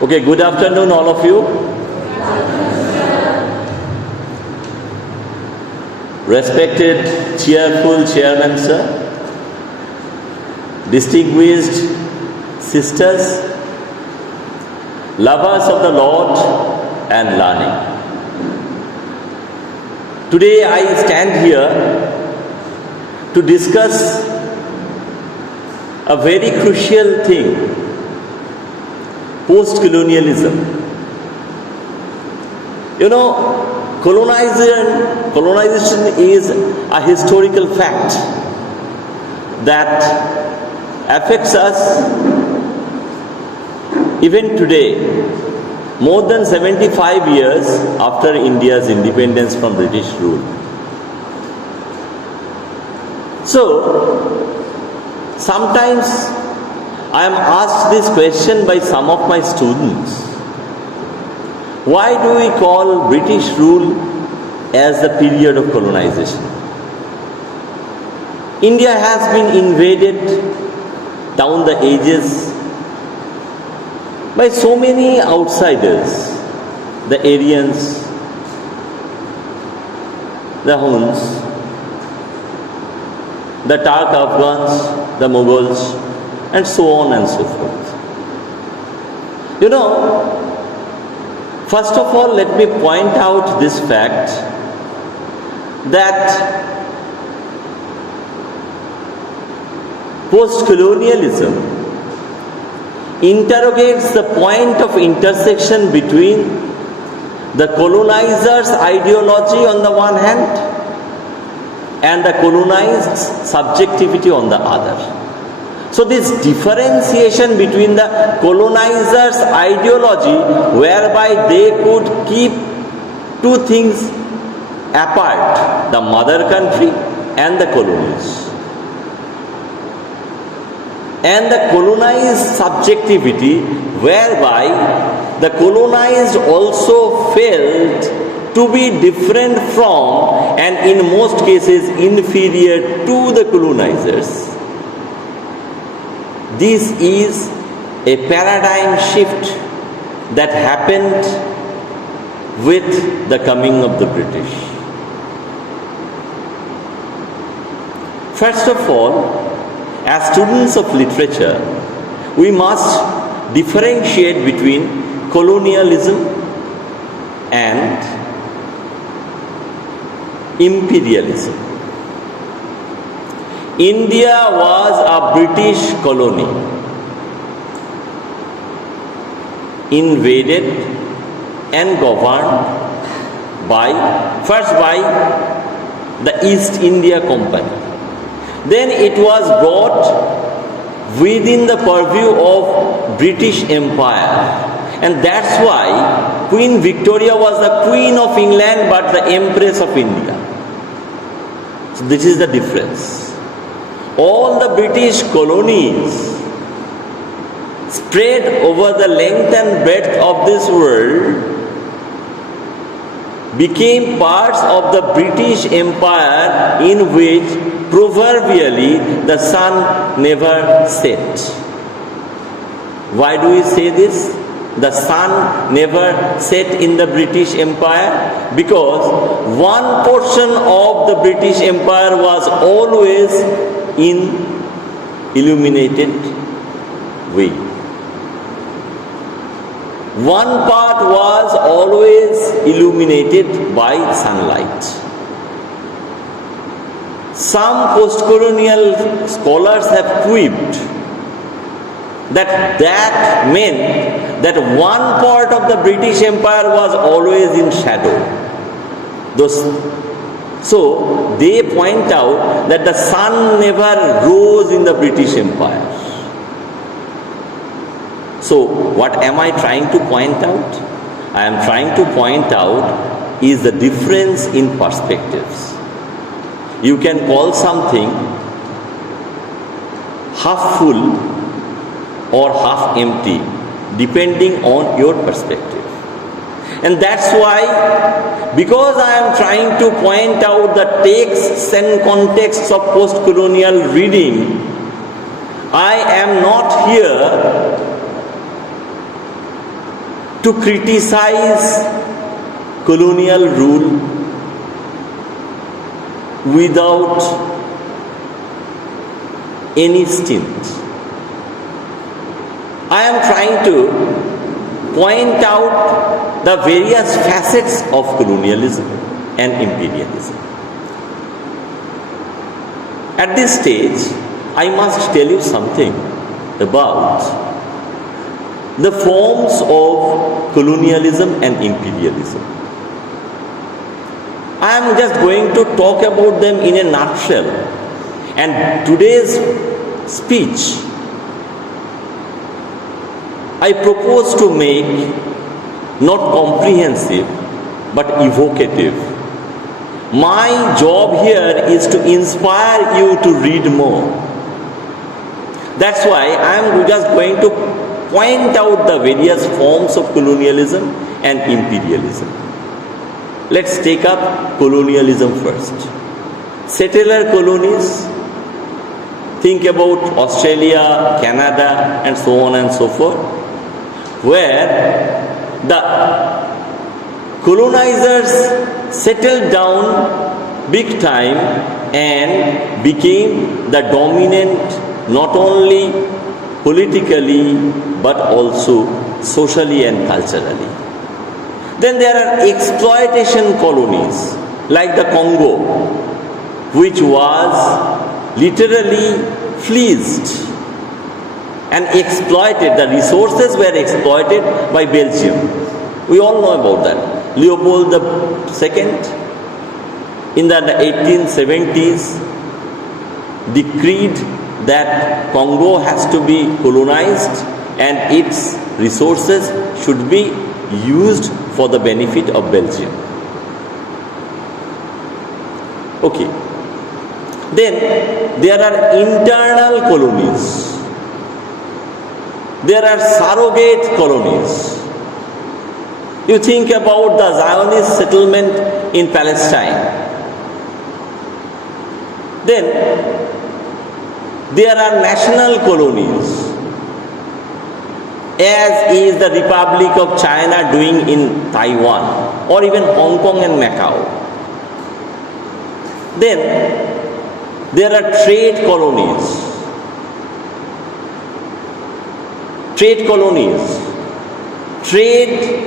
Okay, good afternoon all of you. Respected cheerful chairman sir, distinguished sisters, lovers of the Lord and learning. Today I stand here to discuss a very crucial thing, Postcolonialism. You know, colonization is a historical fact that affects us even today, more than 75 years after India's independence from British rule. So, sometimes I am asked this question by some of my students. Why do we call British rule as the period of colonization? India has been invaded down the ages by so many outsiders, the Aryans, the Huns, the Turk Afghans, the Mughals, and so on and so forth. You know, first of all, let me point out this fact that post-colonialism interrogates the point of intersection between the colonizer's ideology on the one hand and the colonized subjectivity on the other. So this differentiation between the colonizer's ideology, whereby they could keep two things apart, the mother country and the colonies, and the colonized subjectivity, whereby the colonized also felt to be different from and in most cases inferior to the colonizers. This is a paradigm shift that happened with the coming of the British. First of all, as students of literature, we must differentiate between colonialism and imperialism. India was a British colony, invaded and governed first by the East India Company. Then it was brought within the purview of British Empire, and that's why Queen Victoria was the Queen of England but the Empress of India. So this is the difference. All the British colonies spread over the length and breadth of this world became parts of the British Empire, in which proverbially the sun never set. Why do we say this? The sun never set in the British Empire? Because one portion of the British Empire was always in illuminated way. One part was always illuminated by sunlight. Some post-colonial scholars have quipped that meant that one part of the British Empire was always in shadow. So they point out that the sun never rose in the British Empire. So what am I trying to point out? I am trying to point out is the difference in perspectives. You can call something half full or half empty depending on your perspective. And that's why, because I am trying to point out the texts and contexts of post-colonial reading, I am not here to criticize colonial rule without any stint. I am trying to point out the various facets of colonialism and imperialism. At this stage, I must tell you something about the forms of colonialism and imperialism. I am just going to talk about them in a nutshell, and today's speech I propose to make not comprehensive but evocative. My job here is to inspire you to read more. That's why I am just going to point out the various forms of colonialism and imperialism. Let's take up colonialism first. Settler colonies, think about Australia, Canada, and so on and so forth, where the colonizers settled down big time and became the dominant not only politically but also socially and culturally. Then there are exploitation colonies like the Congo, which was literally fleeced and exploited. The resources were exploited by Belgium. We all know about that. Leopold II in the 1870s decreed that Congo has to be colonized and its resources should be used for the benefit of Belgium. Okay. Then there are internal colonies. There are surrogate colonies. You think about the Zionist settlement in Palestine. Then there are national colonies, as is the Republic of China doing in Taiwan, or even Hong Kong and Macau. Then there are trade colonies. Trade colonies. Trade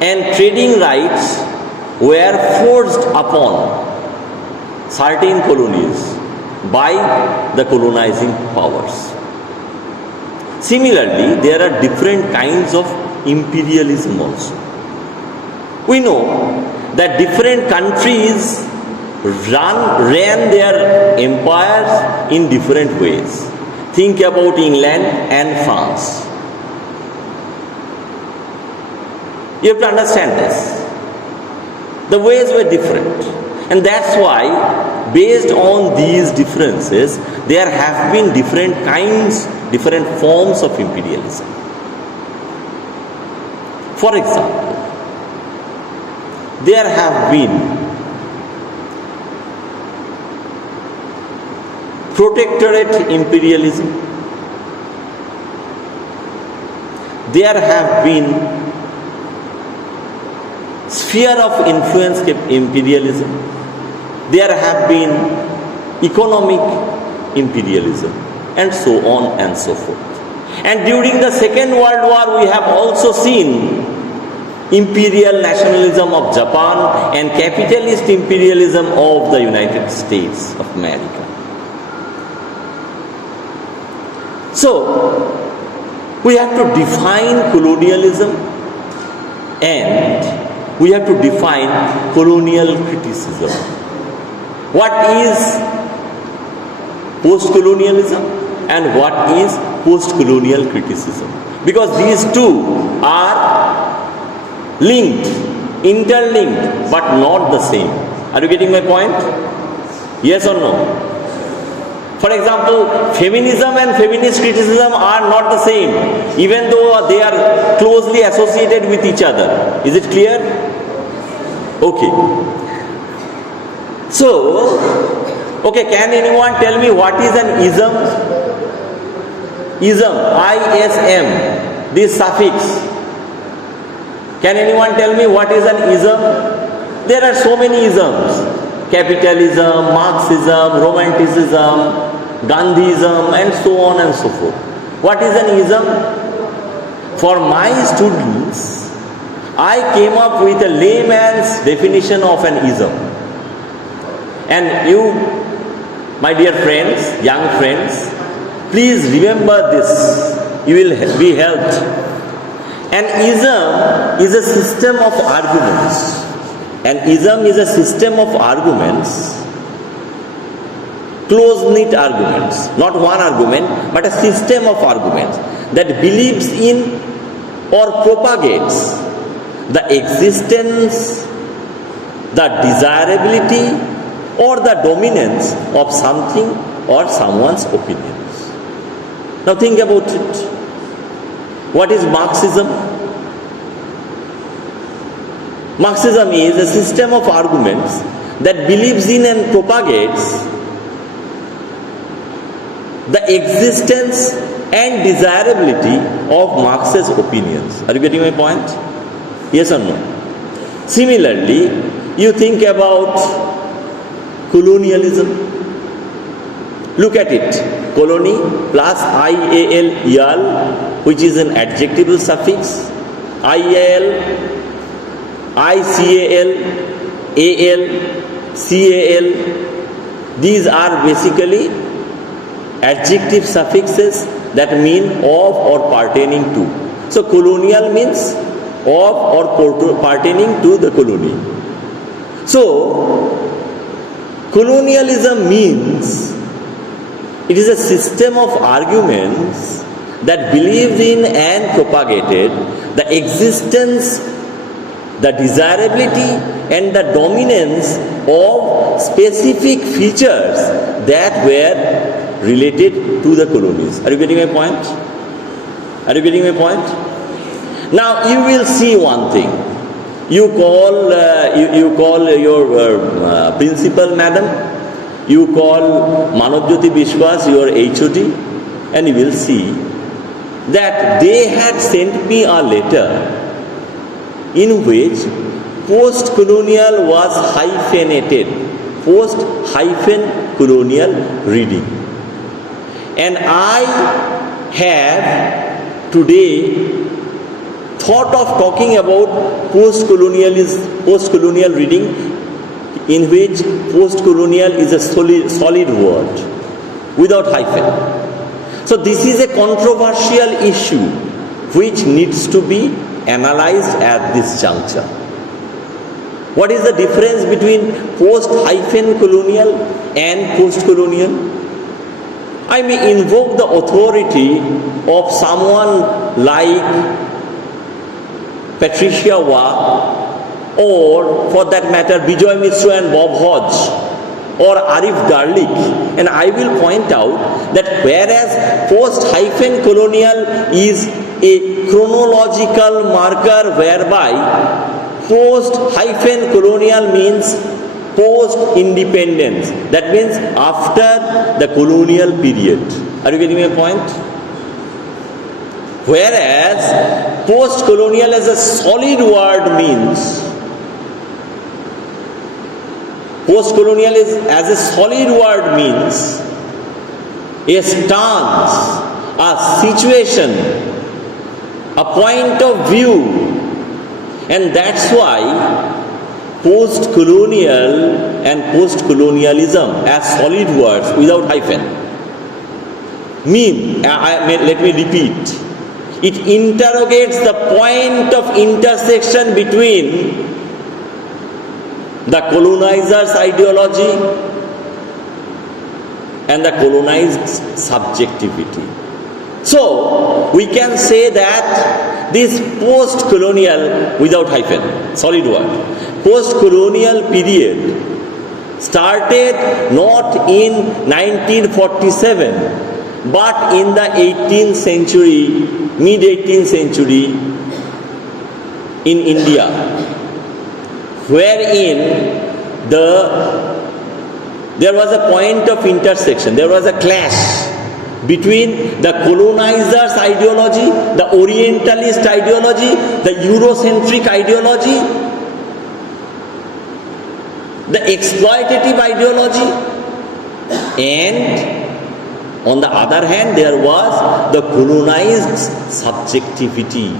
and trading rights were forced upon certain colonies by the colonizing powers. Similarly, there are different kinds of imperialism also. We know that different countries ran their empires in different ways. Think about England and France. You have to understand this. The ways were different. And that's why, based on these differences, there have been different kinds, different forms of imperialism. For example, there have been protectorate imperialism. There have been sphere of influence imperialism. There have been economic imperialism, and so on and so forth. And during the Second World War, we have also seen imperial nationalism of Japan and capitalist imperialism of the United States of America. So, we have to define colonialism and we have to define colonial criticism. What is post-colonialism and what is post-colonial criticism? Because these two are linked, interlinked, but not the same. Are you getting my point? Yes or no? For example, feminism and feminist criticism are not the same, even though they are closely associated with each other. Is it clear? Okay. So, can anyone tell me what is an ism? Ism, I-S-M, this suffix. Can anyone tell me what is an ism? There are so many isms. Capitalism, Marxism, Romanticism, Gandhism, and so on and so forth. What is an ism? For my students, I came up with a layman's definition of an ism. And you, my dear friends, young friends, please remember this. You will be helped. An ism is a system of arguments. An ism is a system of arguments, close-knit arguments, not one argument, but a system of arguments that believes in or propagates the existence, the desirability, or the dominance of something or someone's opinions. Now think about it. What is Marxism? Marxism is a system of arguments that believes in and propagates the existence and desirability of Marx's opinions. Are you getting my point? Yes or no? Similarly, you think about colonialism. Look at it. Colony plus IAL, which is an adjectival suffix. IAL, ICAL, AL, CAL. These are basically adjective suffixes that mean of or pertaining to. So colonial means of or pertaining to the colony. So colonialism means it is a system of arguments that believes in and propagated the existence, the desirability and the dominance of specific features that were related to the colonies. Are you getting my point? Are you getting my point? Now you will see one thing. You call your principal madam, you call Manavjyoti Bishwas, your HOD, and you will see that they had sent me a letter in which post-colonial was hyphenated, post-colonial reading. And I have today thought of talking about post-colonial reading, in which post-colonial is a solid word without hyphen. So this is a controversial issue which needs to be analyzed at this juncture. What is the difference between post-colonial and post-colonial? I may invoke the authority of someone like Patricia Waugh, or for that matter Bijoy Mishra and Bob Hodge, or Arif Garlick, and I will point out that whereas post-colonial is a chronological marker whereby post-colonial means post-independence, that means after the colonial period. Are you getting my point? Whereas post-colonial as a solid word means, post-colonial as a solid word means a stance, a situation, a point of view, and that's why post-colonial and post-colonialism as solid words without hyphen mean, let me repeat, it interrogates the point of intersection between the colonizer's ideology and the colonized subjectivity. So we can say that this post-colonial without hyphen, solid word, post-colonial period started not in 1947 but in the 18th century, mid-18th century in India, wherein there was a point of intersection, there was a clash between the colonizers' ideology, the Orientalist ideology, the Eurocentric ideology, the exploitative ideology, and on the other hand there was the colonized subjectivity.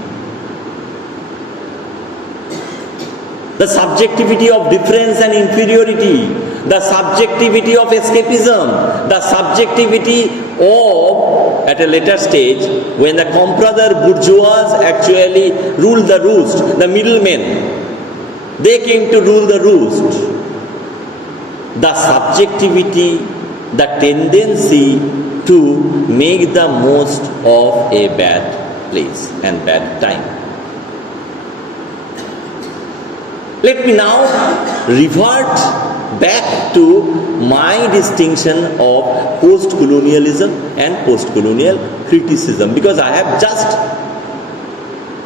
The subjectivity of difference and inferiority, the subjectivity of escapism, the subjectivity of, at a later stage, when the comprador bourgeois actually ruled the roost, the middlemen, they came to rule the roost. The subjectivity, the tendency to make the most of a bad place and bad time. Let me now revert back to my distinction of post-colonialism and post-colonial criticism, because I have just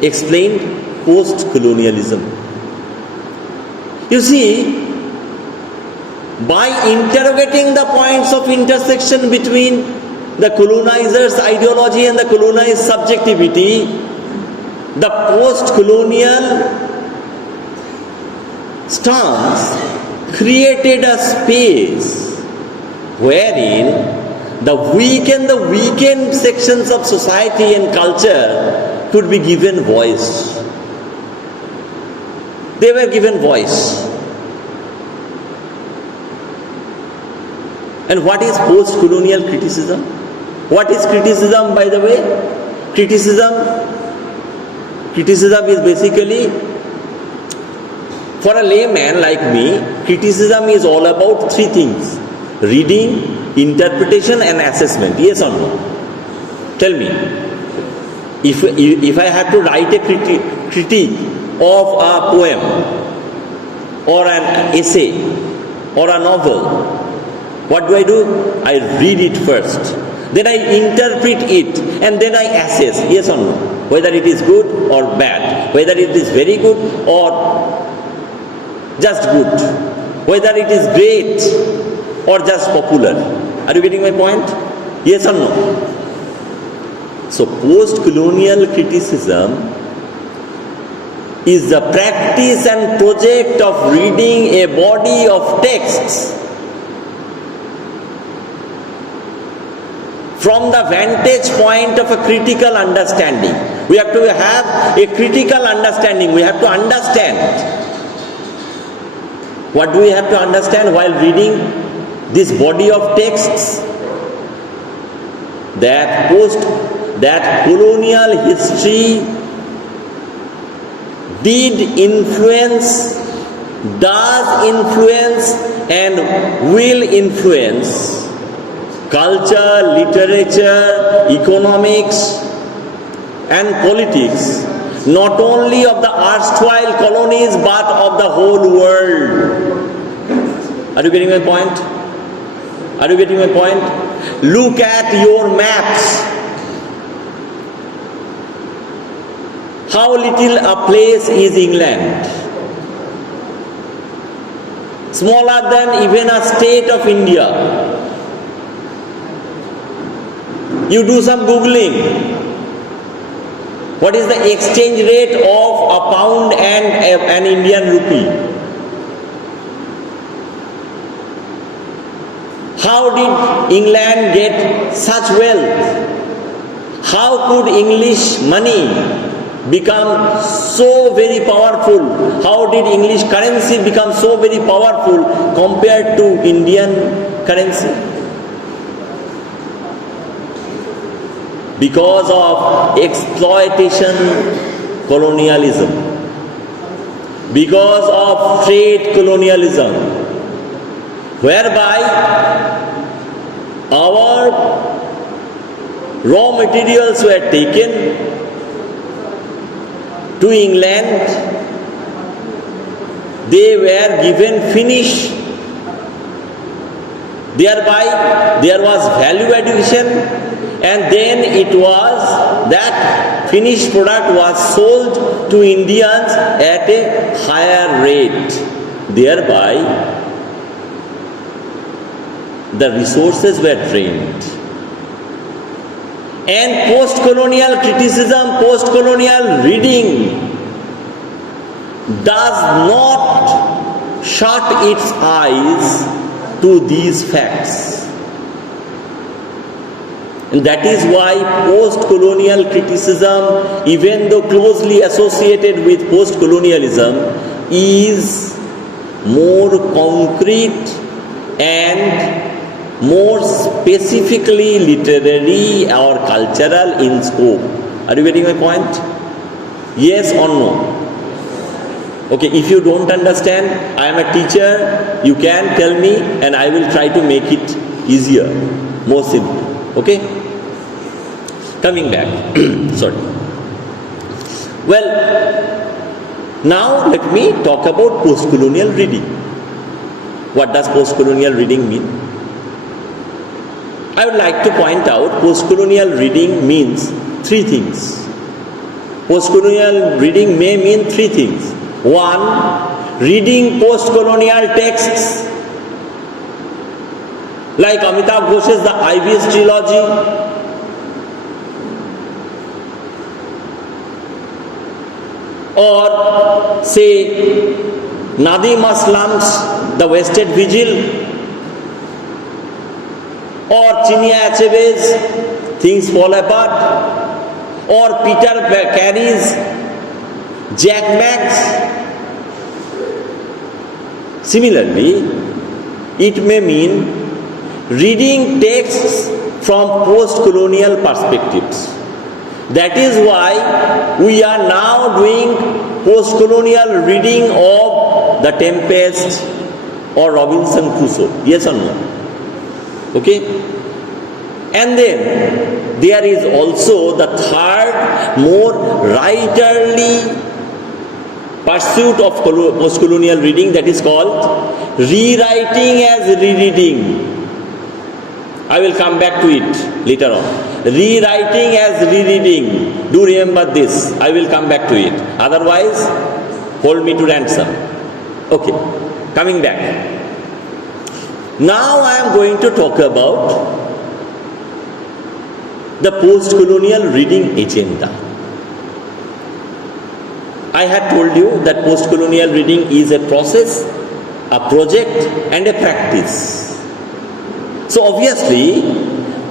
explained post-colonialism. You see, by interrogating the points of intersection between the colonizer's ideology and the colonized subjectivity, the post-colonial stance created a space wherein the weak and the weakened sections of society and culture could be given voice. They were given voice. And what is post-colonial criticism? What is criticism, by the way? Criticism is basically, for a layman like me, criticism is all about three things: reading, interpretation and assessment. Yes or no? Tell me. If I have to write a critique of a poem or an essay or a novel, what do? I read it first. Then I interpret it and then I assess, yes or no, whether it is good or bad, whether it is very good or just good, whether it is great or just popular. Are you getting my point? Yes or no? So post-colonial criticism is the practice and project of reading a body of texts from the vantage point of a critical understanding. We have to have a critical understanding. We have to understand. What do we have to understand while reading this body of texts? That colonial history did influence, does influence, and will influence culture, literature, economics, and politics, not only of the erstwhile colonies but of the whole world. Are you getting my point? Are you getting my point? Look at your maps. How little a place is England? Smaller than even a state of India. You do some googling. What is the exchange rate of a pound and an Indian rupee? How did England get such wealth? How could English money become so very powerful? How did English currency become so very powerful compared to Indian currency? Because of exploitation colonialism, because of trade colonialism, whereby our raw materials were taken to England, they were given finish, thereby there was value addition. And then it was, that finished product was sold to Indians at a higher rate. Thereby, the resources were drained. And post-colonial criticism, post-colonial reading does not shut its eyes to these facts. And that is why post-colonial criticism, even though closely associated with post-colonialism, is more concrete and more specifically literary or cultural in scope. Are you getting my point? Yes or no? Okay, if you don't understand, I am a teacher, you can tell me and I will try to make it easier, more simple. Okay? Coming back. Sorry. Well, now let me talk about post-colonial reading. What does post-colonial reading mean? I would like to point out post-colonial reading means three things. Post-colonial reading may mean three things. One, reading post-colonial texts like Amitabh Ghosh's The Ivy's Trilogy, or say Nadim Aslam's The Wasted Vigil, or Chinya Achebe's Things Fall Apart, or Peter Carey's Jack Max. Similarly, it may mean reading texts from post-colonial perspectives. That is why we are now doing post-colonial reading of The Tempest or Robinson Crusoe. Yes or no? Okay? And then there is also the third, more writerly pursuit of post-colonial reading, that is called rewriting as rereading. I will come back to it later on. Rewriting as rereading. Do remember this. I will come back to it. Otherwise, hold me to ransom. Okay. Coming back. Now I am going to talk about the post-colonial reading agenda. I had told you that post-colonial reading is a process, a project and a practice. So obviously,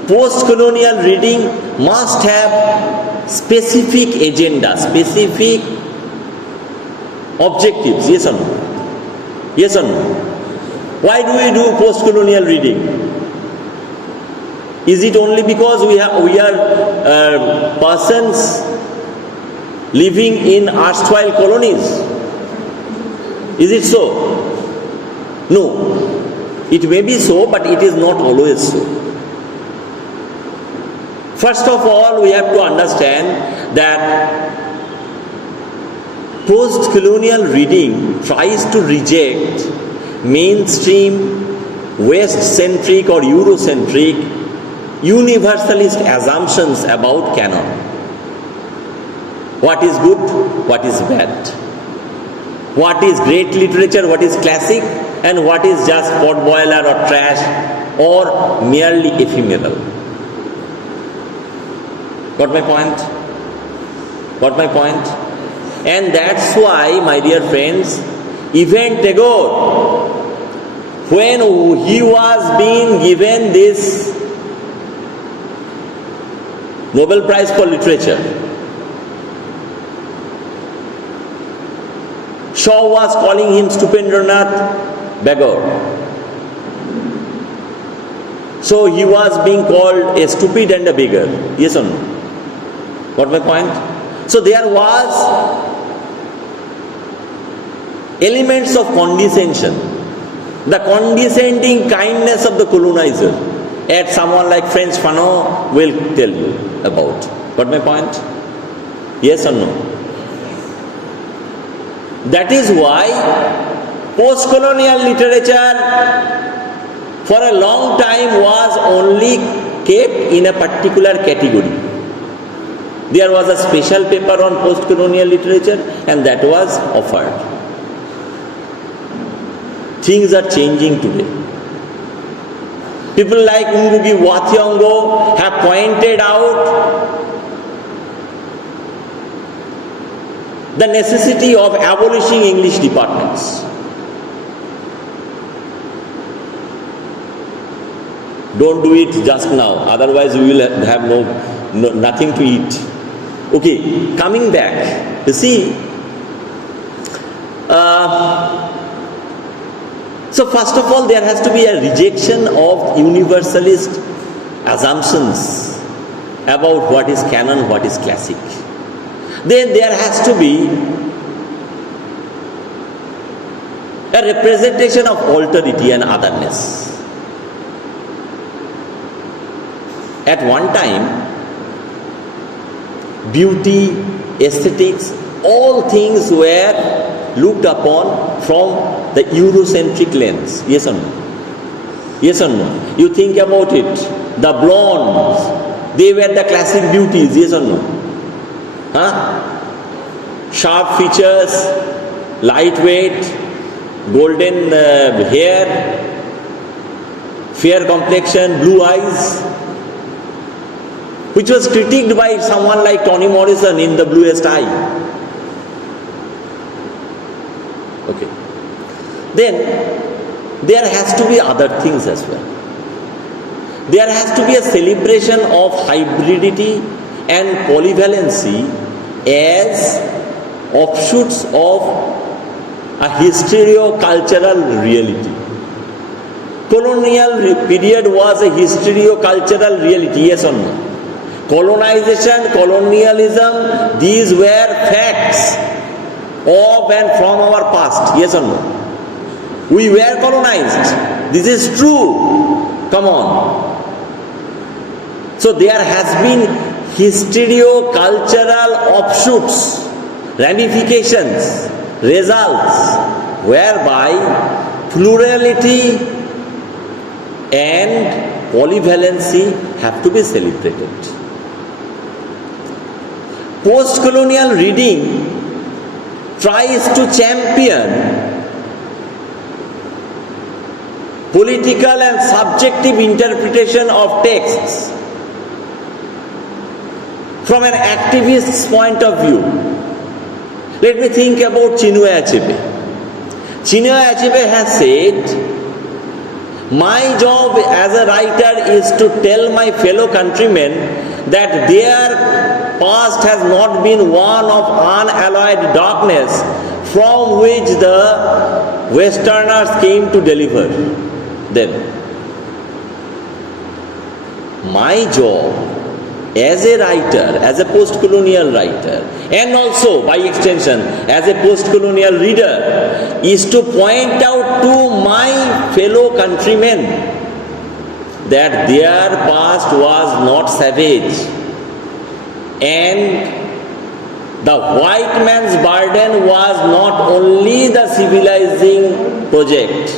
post-colonial reading must have specific agenda, specific objectives. Yes or no? Yes or no? Why do we do post-colonial reading? Is it only because we are persons living in erstwhile colonies? Is it so? No. It may be so, but it is not always so. First of all, we have to understand that post-colonial reading tries to reject mainstream, West-centric or Eurocentric, universalist assumptions about canon. What is good, what is bad, what is great literature, what is classic, and what is just potboiler or trash or merely ephemeral. Got my point? Got my point? And that's why, my dear friends, even Tagore, when he was being given this Nobel Prize for Literature, Shaw was calling him Stupendranath beggar. So he was being called a stupid and a beggar. Yes or no? Got my point? So there was elements of condescension, the condescending kindness of the colonizer, as someone like French Fanon will tell you about. Got my point? Yes or no? That is why post-colonial literature for a long time was only kept in a particular category. There was a special paper on post-colonial literature and that was offered. Things are changing today. People like Ngugi Wa Thiong'o have pointed out the necessity of abolishing English departments. Don't do it just now, otherwise we will have nothing to eat. Okay, coming back, you see, so first of all there has to be a rejection of universalist assumptions about what is canon, what is classic. Then there has to be a representation of alterity and otherness. At one time, beauty, aesthetics, all things were looked upon from the Eurocentric lens. Yes or no? Yes or no? You think about it. The blondes, they were the classic beauties. Yes or no? Sharp features, lightweight, golden hair, fair complexion, blue eyes, which was critiqued by someone like Toni Morrison in The Bluest Eye. Okay. Then there has to be other things as well. There has to be a celebration of hybridity and polyvalency as offshoots of a historio-cultural reality. Colonial period was a historio-cultural reality, yes or no? Colonization, colonialism, these were facts of and from our past, yes or no? We were colonized. This is true. Come on. So there has been historio-cultural offshoots, ramifications, results, whereby plurality and polyvalency have to be celebrated. Postcolonial reading tries to champion political and subjective interpretation of texts from an activist's point of view. Let me think about Chinua Achebe. Chinua Achebe has said, my job as a writer is to tell my fellow countrymen that their past has not been one of unalloyed darkness from which the Westerners came to deliver them. My job as a writer, as a post-colonial writer, and also by extension as a post-colonial reader, is to point out to my fellow countrymen that their past was not savage, and the white man's burden was not only the civilizing project.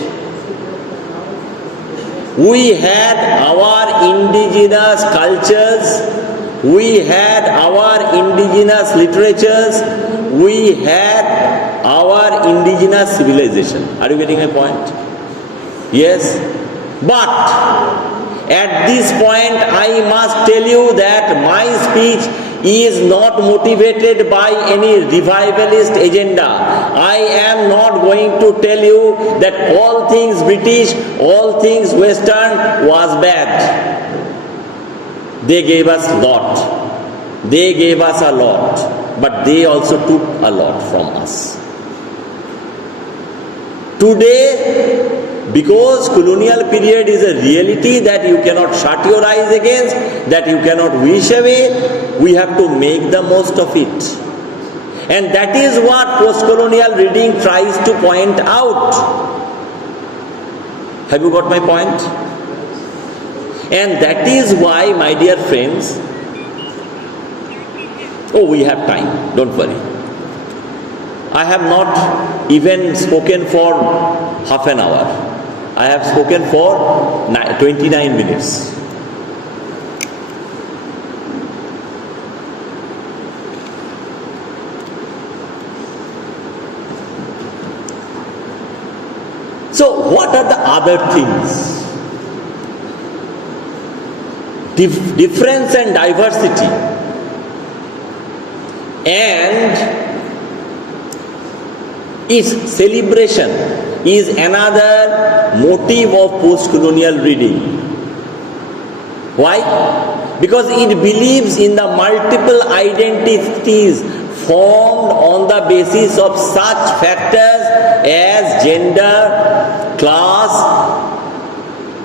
We had our indigenous cultures, we had our indigenous literatures, we had our indigenous civilization. Are you getting my point? Yes. But at this point I must tell you that my speech is not motivated by any revivalist agenda. I am not going to tell you that all things British, all things Western was bad. They gave us a lot. They gave us a lot. But they also took a lot from us. Today, because colonial period is a reality that you cannot shut your eyes against, that you cannot wish away, we have to make the most of it. And that is what post-colonial reading tries to point out. Have you got my point? And that is why, my dear friends, we have time, don't worry. I have not even spoken for half an hour. I have spoken for 29 minutes. So what are the other things? difference and diversity. And its celebration is another motive of post-colonial reading. Why? Because it believes in the multiple identities formed on the basis of such factors as gender, class,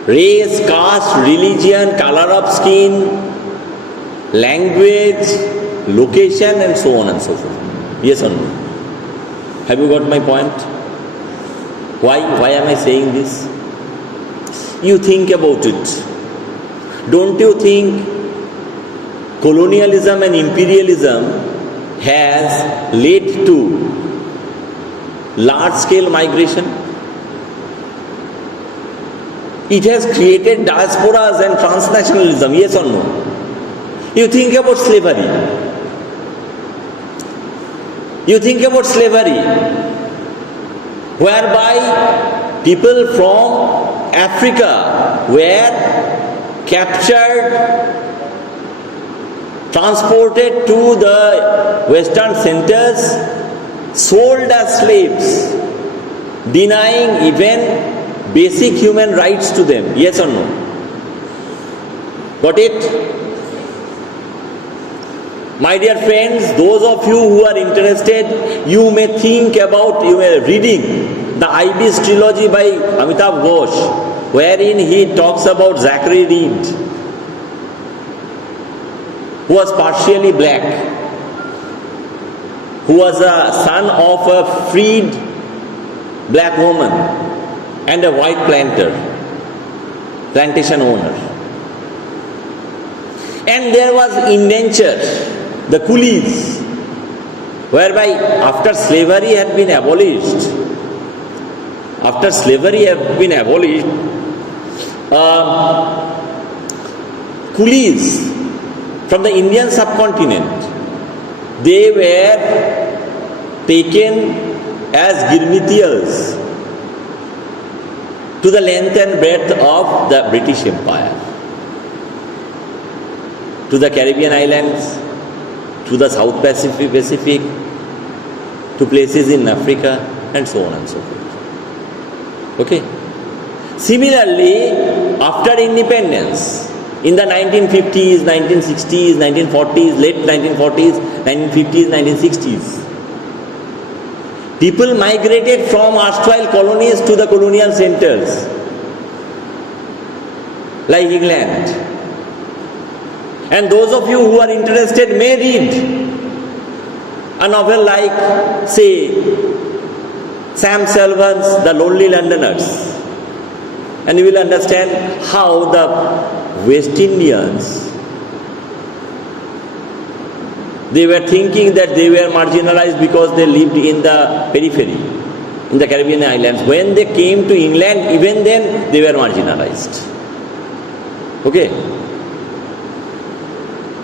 race, caste, religion, color of skin, language, location, and so on and so forth. Yes or no? Have you got my point? Why am I saying this? You think about it. Don't you think colonialism and imperialism has led to large-scale migration? It has created diasporas and transnationalism, yes or no? You think about slavery. You think about slavery, whereby people from Africa were captured, transported to the Western centers, sold as slaves, denying even basic human rights to them. Yes or no? Got it? My dear friends, those of you who are interested, you may think about, you may reading the Ibis trilogy by Amit Ghosh, wherein he talks about Zachary Reed, who was partially black, who was a son of a freed black woman and a white plantation owner. And there was indenture, the coolies, whereby after slavery had been abolished, coolies from the Indian subcontinent, they were taken as girmitiyas to the length and breadth of the British Empire, to the Caribbean islands, to the South Pacific, to places in Africa, and so on and so forth. Okay? Similarly, after independence, in the 1950s, 1960s, 1940s, late 1940s, 1950s, 1960s, people migrated from erstwhile colonies to the colonial centers, like England. And those of you who are interested may read a novel like, say, Sam Selvon's The Lonely Londoners. And you will understand how the West Indians, they were thinking that they were marginalized because they lived in the periphery, in the Caribbean islands. When they came to England, even then they were marginalized. Okay?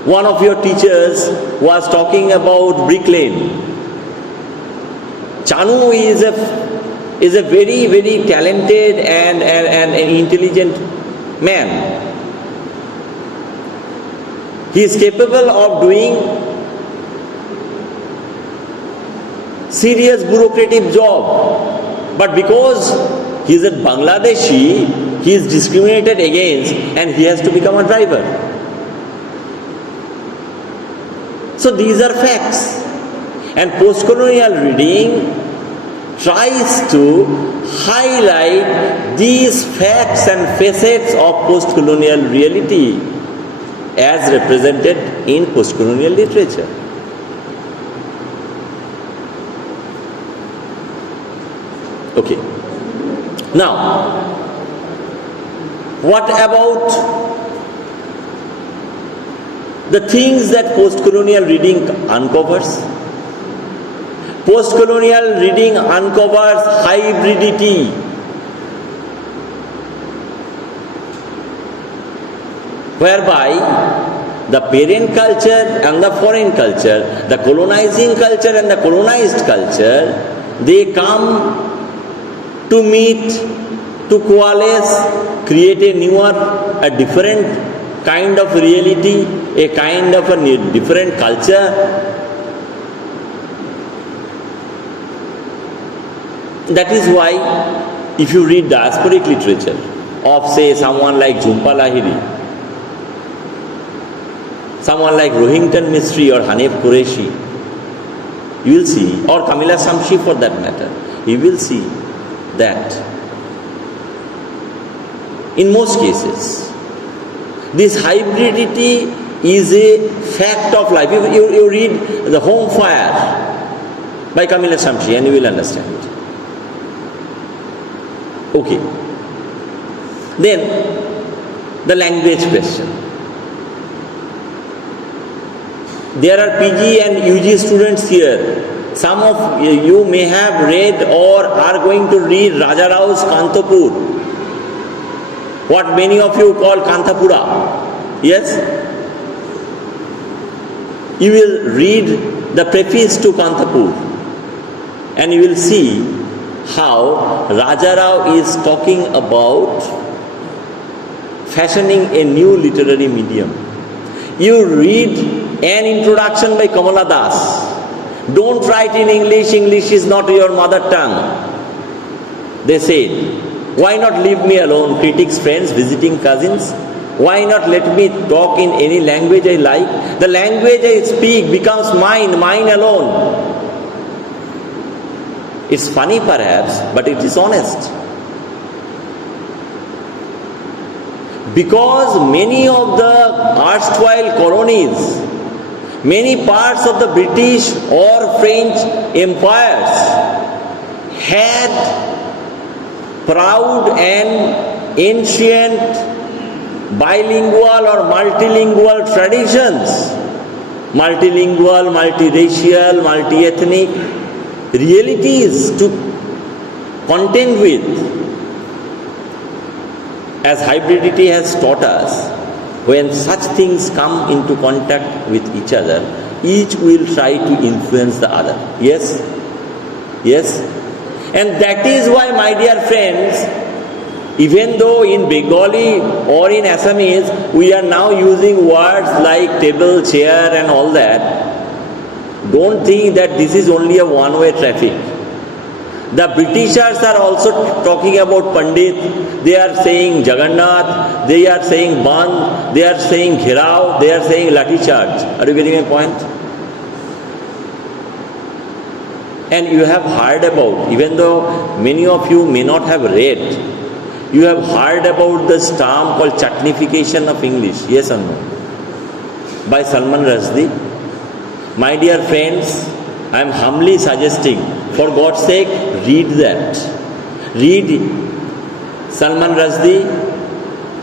One of your teachers was talking about Brick Lane. Chanu is a very, very talented and intelligent man. He is capable of doing serious bureaucratic job. But because he is a Bangladeshi, he is discriminated against and he has to become a driver. So these are facts, and post-colonial reading tries to highlight these facts and facets of post-colonial reality as represented in post-colonial literature. Okay. Now, what about the things that post-colonial reading uncovers? Post-colonial reading uncovers hybridity. Whereby the parent culture and the foreign culture, the colonizing culture and the colonized culture, they come to meet, to coalesce, create a newer, a different kind of reality, a kind of a different culture. That is why if you read diasporic literature of, say, someone like Jhumpa Lahiri, someone like Rohington Mistry or Hanif Qureshi, you will see, or Kamila Samshi for that matter, you will see that in most cases, this hybridity is a fact of life. You read The Home Fire by Kamila Samshi and you will understand. Okay. Then, the language question. There are PG and UG students here. Some of you may have read or are going to read Raja Rao's Kantapur, what many of you call Kantapura. Yes? You will read the preface to Kantapur and you will see how Raja Rao is talking about fashioning a new literary medium. You read an introduction by Kamala Das. Don't write in English, English is not your mother tongue. They say, why not leave me alone, critics, friends, visiting cousins? Why not let me talk in any language I like? The language I speak becomes mine, mine alone. It's funny perhaps, but it is honest. Because many of the erstwhile colonies, many parts of the British or French empires had proud and ancient bilingual or multilingual traditions, multilingual, multiracial, multi-ethnic realities to contend with. As hybridity has taught us, when such things come into contact with each other, each will try to influence the other. Yes? Yes? And that is why, my dear friends, even though in Bengali or in Assamese we are now using words like table, chair and all that, don't think that this is only a one-way traffic. The Britishers are also talking about Pandit. They are saying Jagannath, they are saying Bandh, they are saying Ghirao, they are saying Lathi Charge. Are you getting my point? And you have heard about, even though many of you may not have read, you have heard about this term called chutnification of English. Yes or no? By Salman Rushdie. My dear friends, I am humbly suggesting, for God's sake, read that. Read Salman Rushdie,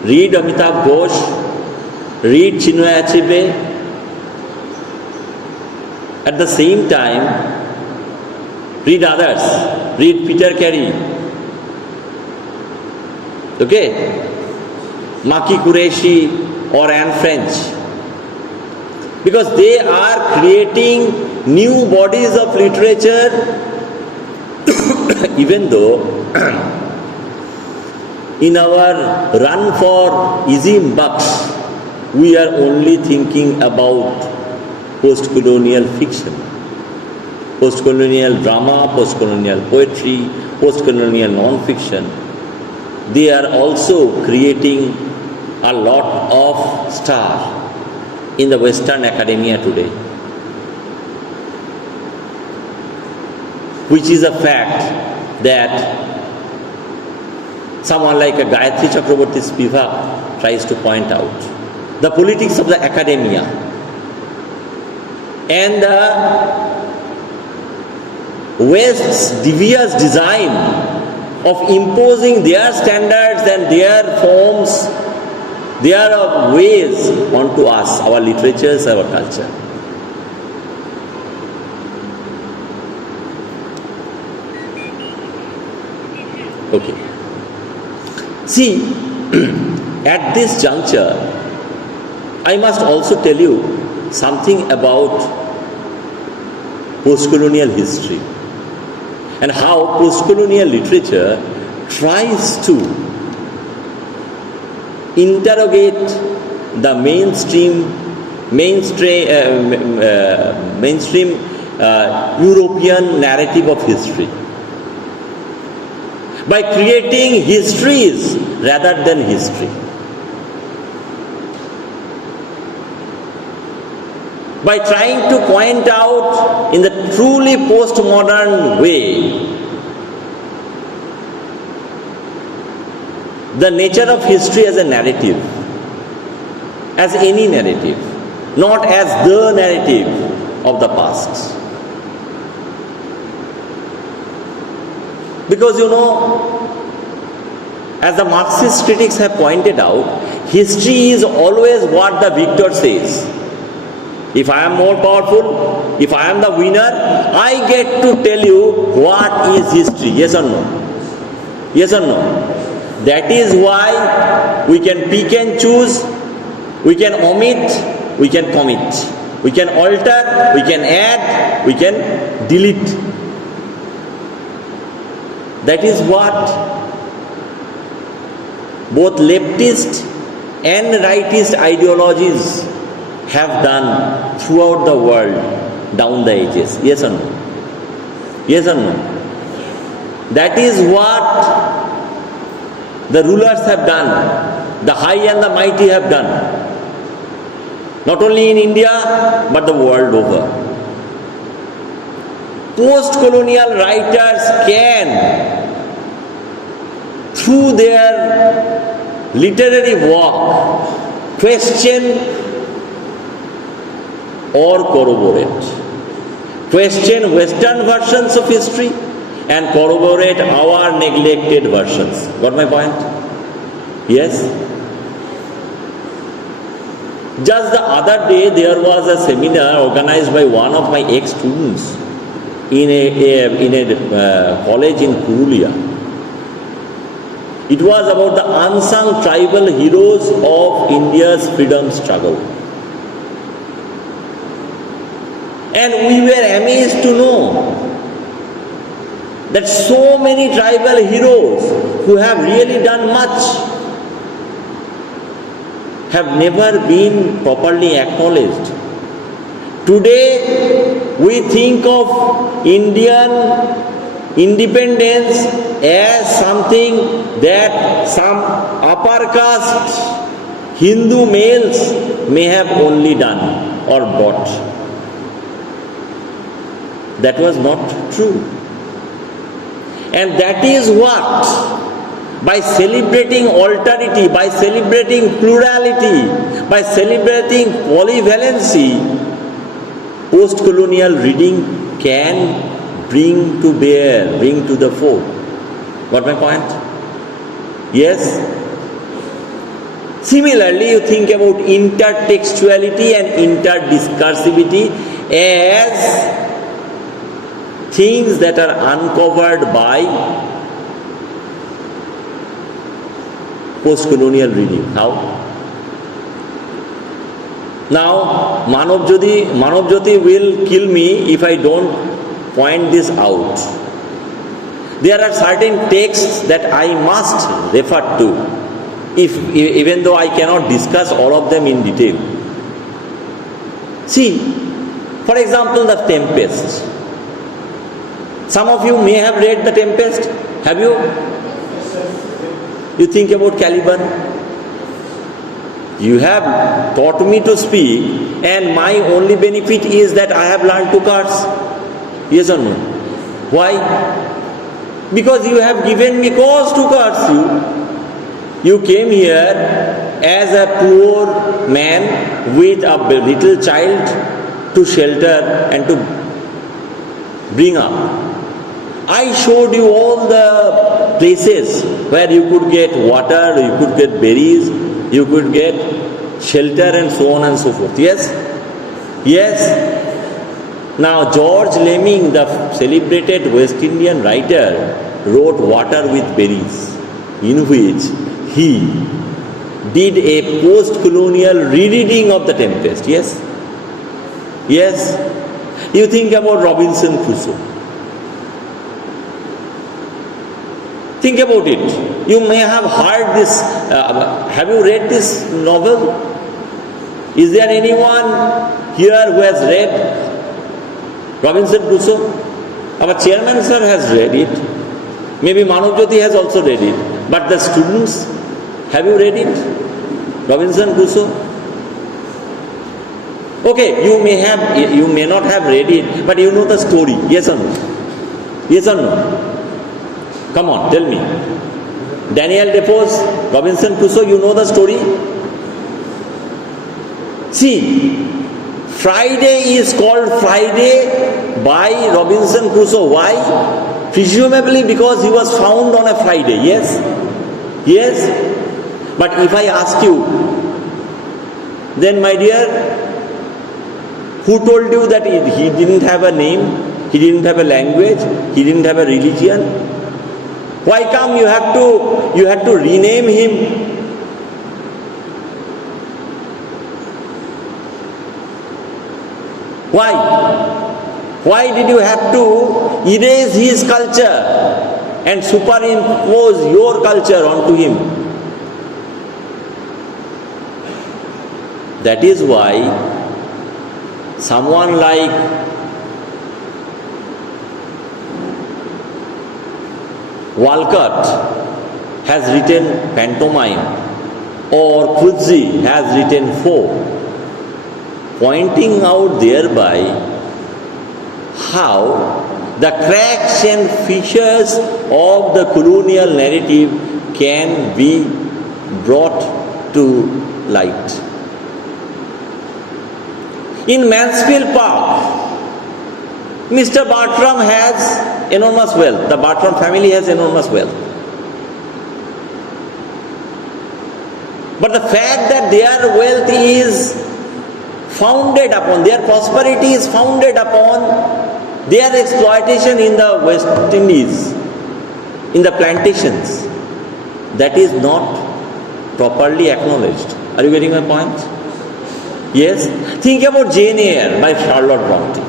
read Amitabh Ghosh, read Chinmay Achebe. At the same time, read others. Read Peter Carey. Okay? Maki Qureshi or Anne French. Because they are creating new bodies of literature, even though in our run for easy bucks, we are only thinking about post-colonial fiction, post-colonial drama, post-colonial poetry, post-colonial non-fiction. They are also creating a lot of stars in the Western academia today, which is a fact that someone like a Gayatri Chakraborty Spivak tries to point out. The politics of the academia and the West's devious design of imposing their standards and their forms, their ways onto us, our literatures, our culture. Okay. See, at this juncture, I must also tell you something about post-colonial history and how post-colonial literature tries to interrogate the mainstream European narrative of history, by creating histories rather than history, by trying to point out in the truly postmodern way the nature of history as a narrative, as any narrative, not as the narrative of the past. Because as the Marxist critics have pointed out, history is always what the victor says. If I am more powerful, if I am the winner, I get to tell you what is history. Yes or no? Yes or no? That is why we can pick and choose, we can omit, we can commit, we can alter, we can add, we can delete. That is what both leftist and rightist ideologies have done throughout the world down the ages. Yes or no? Yes or no? That is what the rulers have done, the high and the mighty have done, not only in India but the world over. Post-colonial writers can, through their literary work, question or corroborate. Question Western versions of history and corroborate our neglected versions. Got my point? Yes? Just the other day there was a seminar organized by one of my ex-students in a college in Purulia. It was about the unsung tribal heroes of India's freedom struggle. And we were amazed to know that so many tribal heroes who have really done much have never been properly acknowledged. Today, we think of Indian independence as something that some upper caste Hindu males may have only done or bought. That was not true. And that is what, by celebrating alterity, by celebrating plurality, by celebrating polyvalency, post-colonial reading can bring to bear, bring to the fore. Got my point? Yes? Similarly, you think about intertextuality and interdiscursivity as things that are uncovered by post-colonial reading. How? Now, Manav Jyoti will kill me if I don't point this out. There are certain texts that I must refer to, even though I cannot discuss all of them in detail. See, for example, the Tempest. Some of you may have read the Tempest. Have you? You think about Caliban. You have taught me to speak, and my only benefit is that I have learned to curse. Yes or no? Why? Because you have given me cause to curse you. You came here as a poor man with a little child to shelter and to bring up. I showed you all the places where you could get water, you could get berries, you could get shelter and so on and so forth. Yes? Yes? Now George Lemming, the celebrated West Indian writer, wrote Water with Berries, in which he did a post-colonial rereading of the Tempest. Yes? Yes? You think about Robinson Crusoe. Think about it. You may have heard this. Have you read this novel? Is there anyone here who has read Robinson Crusoe? Our chairman sir has read it. Maybe Manav Jyoti has also read it. But the students, have you read it? Robinson Crusoe? Okay, you may not have read it, but you know the story. Yes or no? Yes or no? Come on, tell me. Daniel Defoe's Robinson Crusoe, you know the story? See, Friday is called Friday by Robinson Crusoe. Why? Presumably because he was found on a Friday. Yes? Yes? But if I ask you, then my dear, who told you that he didn't have a name, he didn't have a language, he didn't have a religion? Why come you had to rename him? Why? Why did you have to erase his culture and superimpose your culture onto him? That is why someone like Walcott has written pantomime, or Coetzee has written folk, pointing out thereby how the cracks and fissures of the colonial narrative can be brought to light. In Mansfield Park, Mr. Bartram has enormous wealth. The Bartram family has enormous wealth. But the fact that their wealth is founded upon, their prosperity is founded upon their exploitation in the West Indies, in the plantations, that is not properly acknowledged. Are you getting my point? Yes? Think about Jane Eyre by Charlotte Bronte.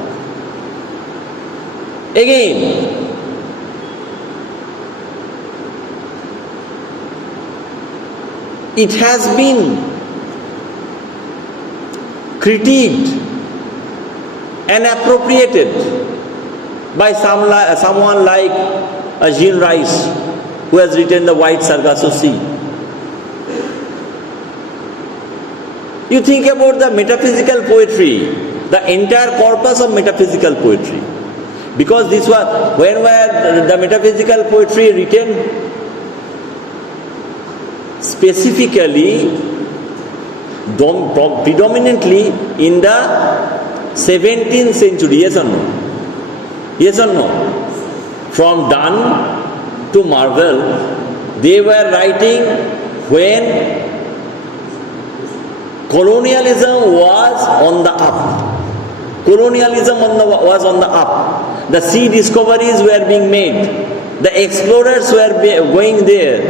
Again, it has been critiqued and appropriated by someone like Jean Rice, who has written The White Sargasso Sea. You think about the metaphysical poetry, the entire corpus of metaphysical poetry. Because this was, when were the metaphysical poetry written? Specifically, predominantly in the 17th century, yes or no? Yes or no? From Donne to Marvell, they were writing when colonialism was on the up. Colonialism was on the up. The sea discoveries were being made. The explorers were going there,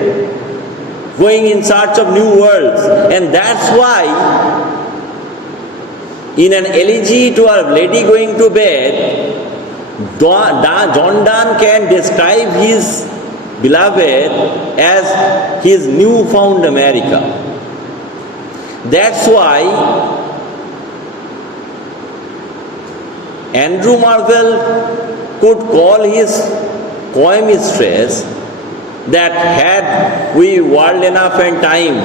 going in search of new worlds. And that's why in an elegy to a lady going to bed, John Donne can describe his beloved as his newfound America. That's why Andrew Marvell could call his poemistress that had we world enough and time,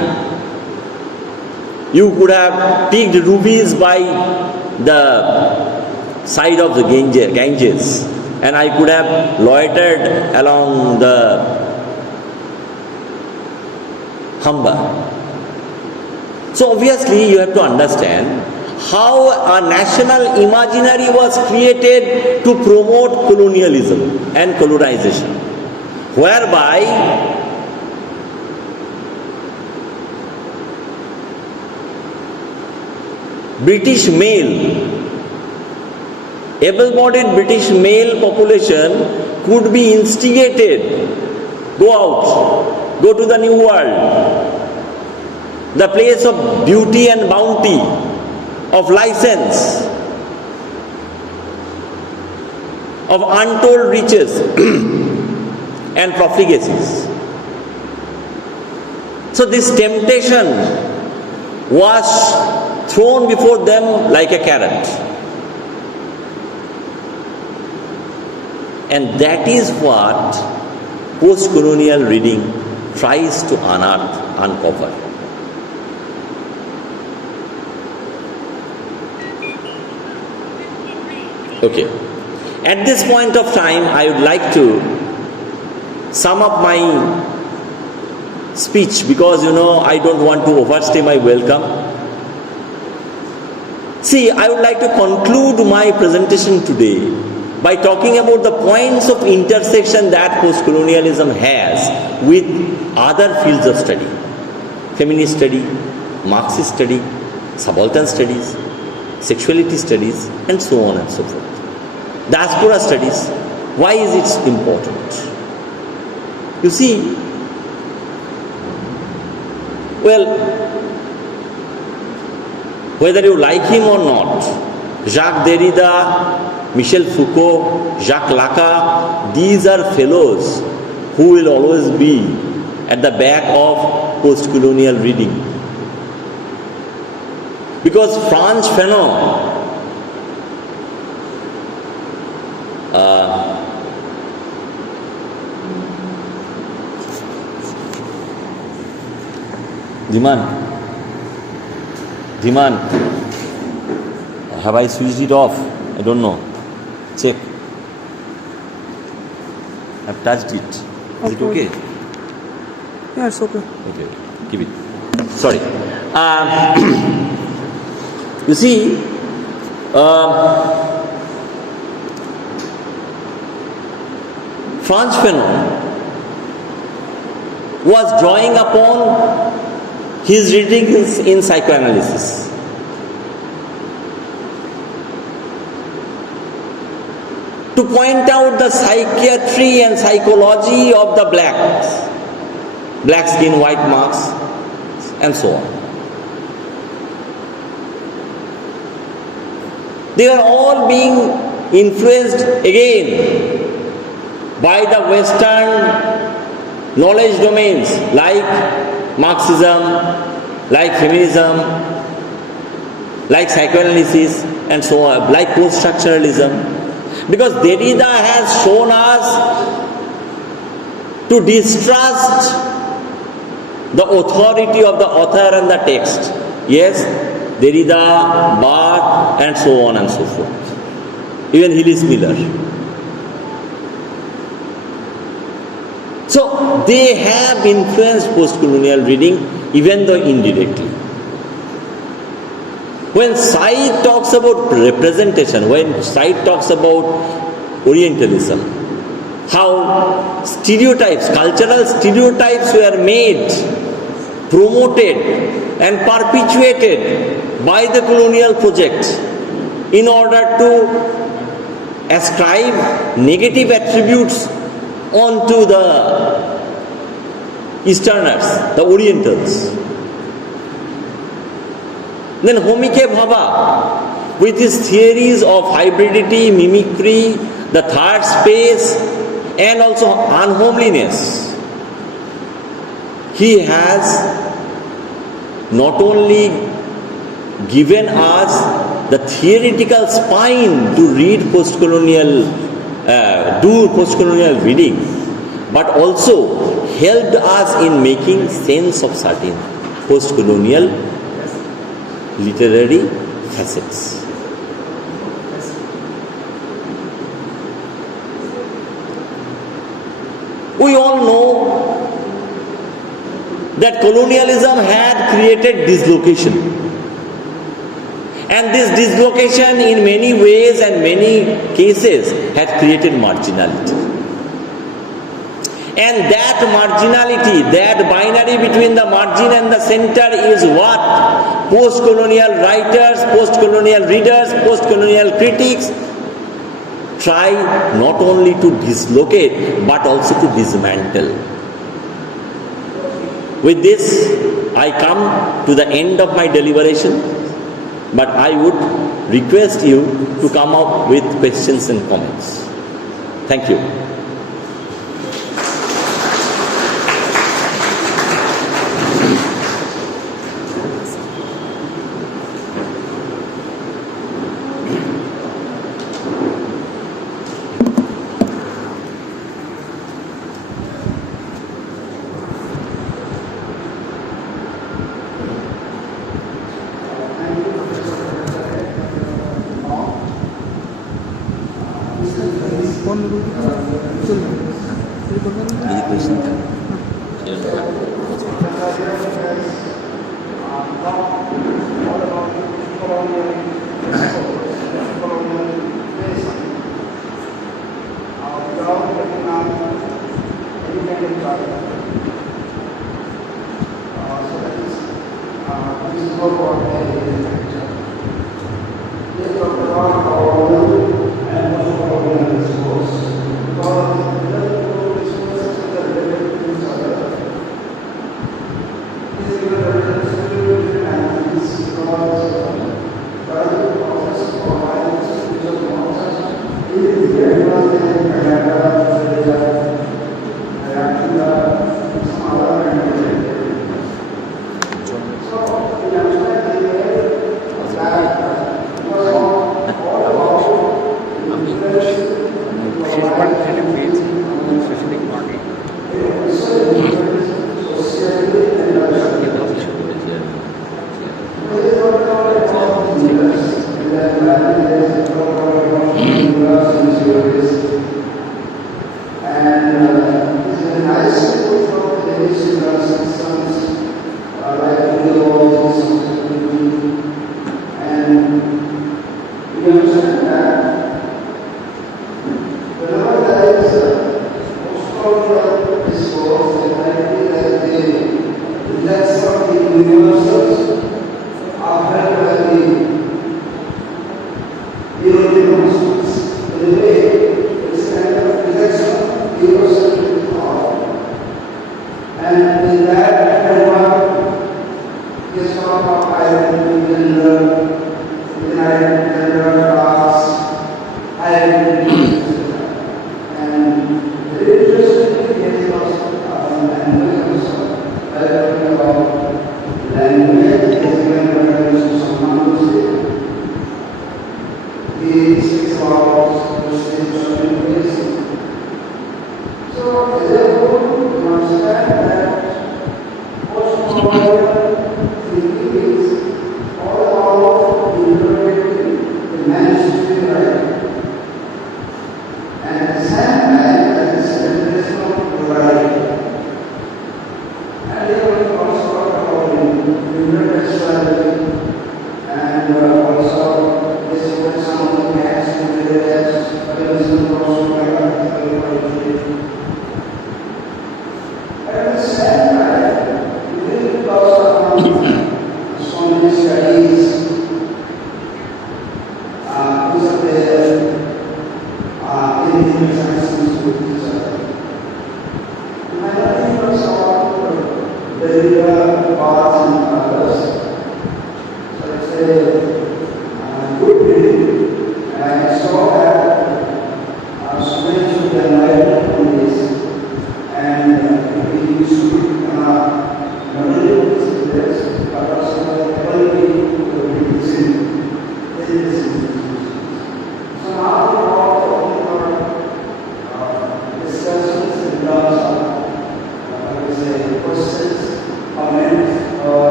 you could have picked rubies by the side of the Ganges, and I could have loitered along the Humber. So obviously you have to understand how a national imaginary was created to promote colonialism and colonization, whereby British male, able-bodied British male population could be instigated, go out, go to the New World, the place of beauty and bounty, of license, of untold riches and profligacies. So this temptation was thrown before them like a carrot. And that is what post-colonial reading tries to uncover. Okay. At this point of time, I would like to sum up my speech because I don't want to overstay my welcome. See, I would like to conclude my presentation today by talking about the points of intersection that post-colonialism has with other fields of study. Feminist study, Marxist study, subaltern studies, sexuality studies, and so on and so forth. Diaspora studies. Why is it important? You see, well, whether you like him or not, Jacques Derrida, Michel Foucault, Jacques Lacan, these are fellows who will always be at the back of post-colonial reading. Because Frantz Fanon, Dhiman, have I switched it off? I don't know. Check. I've touched it. Is it okay? Yeah, it's okay. Okay, keep it. Sorry. You see, Frantz Fanon was drawing upon his readings in psychoanalysis. To point out the psychiatry and psychology of the blacks, black skin, white marks, and so on. They are all being influenced again by the Western knowledge domains like Marxism, like feminism, like psychoanalysis, and so on, like post-structuralism. Because Derrida has shown us to distrust the authority of the author and the text. Yes, Derrida, Barthes, and so on and so forth. Even Hillis Miller. So they have influenced post-colonial reading, even though indirectly. When Said talks about representation, when Said talks about Orientalism, how stereotypes, cultural stereotypes were made, promoted and perpetuated by the colonial project in order to ascribe negative attributes onto the Easterners, the Orientals. Then Homike Bhabha, with his theories of hybridity, mimicry, the third space, and also unhomeliness, he has not only given us the theoretical spine to read post-colonial, do post-colonial reading, but also helped us in making sense of certain post-colonial literary facets. We all know that colonialism had created dislocation. And this dislocation in many ways and many cases had created marginality. And that marginality, that binary between the margin and the center is what post-colonial writers, post-colonial readers, post-colonial critics try not only to dislocate but also to dismantle. With this, I come to the end of my deliberation, but I would request you to come up with questions and comments. Thank you. मेरी question था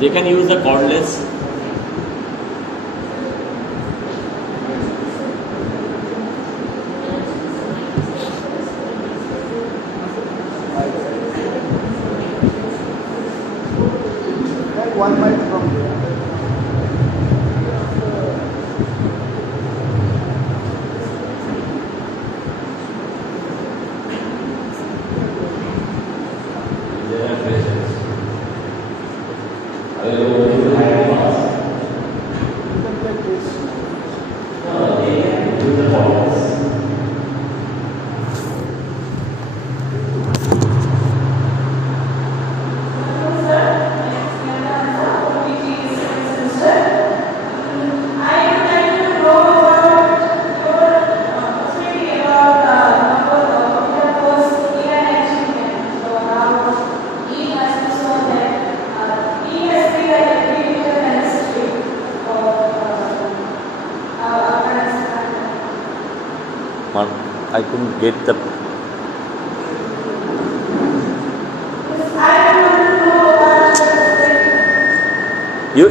They can use the cordless. One mic from There are questions. Man, I couldn't get the. You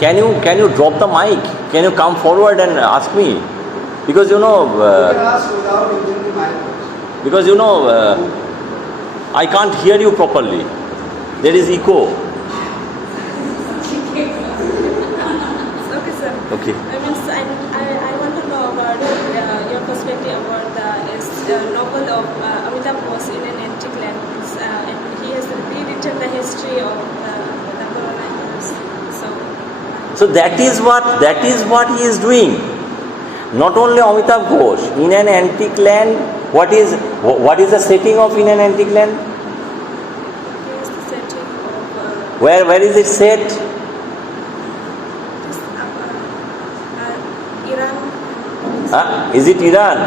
can you drop the mic? Can you come forward and ask me? Because You can ask without using the mic. because I can't hear you properly. There is echo. Okay, sir. Okay. I want to know about your perspective about the novel of Amit Bhattacharya in an antique land. And he has rewritten the history of the colonizers. So that is what he is doing. Not only Amitabh Ghosh, in an antique land, what is the setting of in an antique land? Here is the setting of Where is it set? this, Iran. Is it Iran? I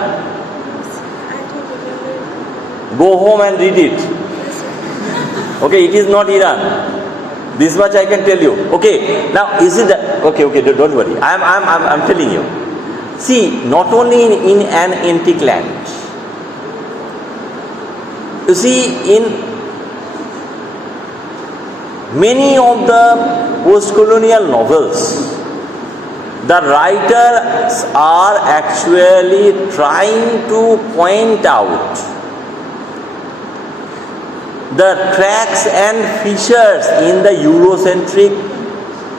don't remember. Go home and read it. Okay, it is not Iran. This much I can tell you. Okay, now is it okay? Don't worry. I'm telling you. See, not only in an antique land. You see, in many of the post-colonial novels, the writers are actually trying to point out the cracks and fissures in the Eurocentric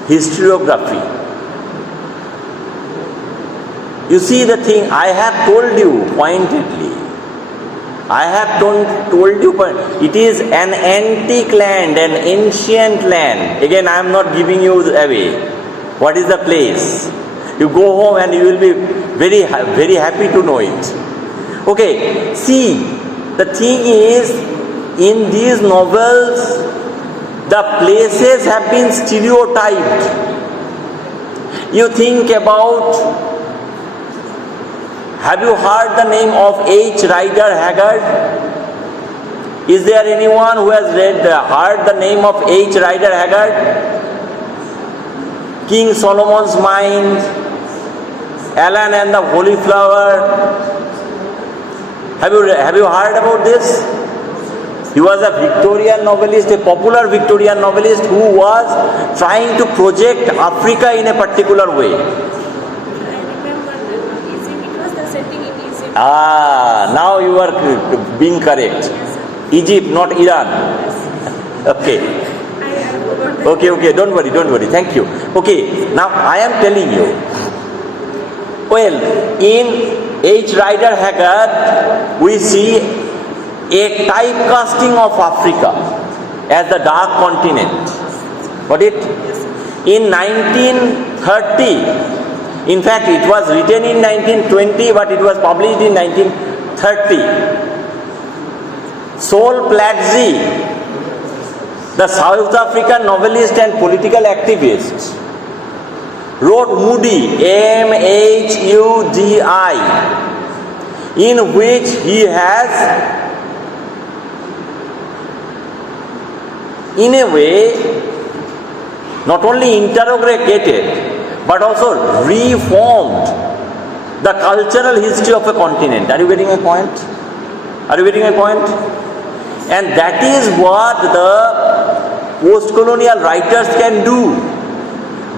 historiography. You see the thing, I have told you pointedly. I have told you, but it is an antique land, an ancient land. Again, I am not giving you away. What is the place? You go home and you will be very happy to know it. Okay, see, the thing is, in these novels, the places have been stereotyped. You think about, have you heard the name of H. Rider Haggard? Is there anyone who has heard the name of H. Rider Haggard? King Solomon's Mine, Alan and the Holy Flower. Have you heard about this? He was a Victorian novelist, a popular Victorian novelist who was trying to project Africa in a particular way. I remember Egypt. It was the setting in Egypt. Now you are being correct. Yes, sir. Egypt, not Iran. Yes. Okay. I forgot that. Okay, don't worry. Thank you. Okay, now I am telling you. Well, in H. Rider Haggard, we see a typecasting of Africa as the dark continent. Got it? In 1930, in fact it was written in 1920 but it was published in 1930. Sol Plaatje, the South African novelist and political activist, wrote Moody, Mhudi, in which he has in a way not only interrogated but also reformed the cultural history of a continent. Are you getting a point? And that is what the post-colonial writers can do.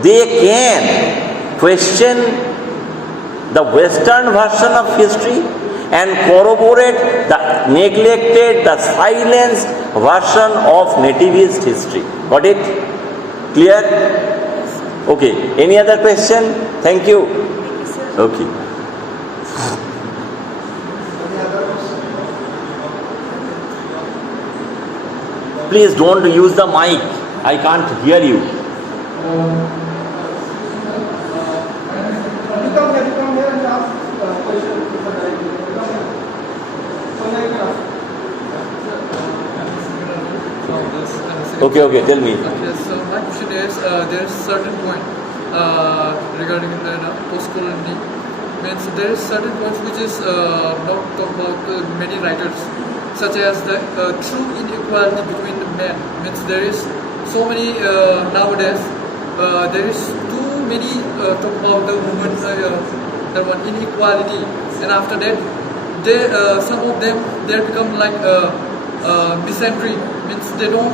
They can question the Western version of history and corroborate the neglected, the silenced version of nativist history. Got it? Clear? Okay. Any other question? Thank you. Thank you, sir. Okay. Any other question? Please don't use the mic. I can't hear you. You come here and ask question. Okay, tell me. Okay, so my question is, there is certain point regarding the post-colonial. Means there is certain points which is not talked about many writers, such as the true inequality between the men. Means there is so many nowadays. There is too many talk about the women, the one inequality, and after that some of them they become like misandry, means they don't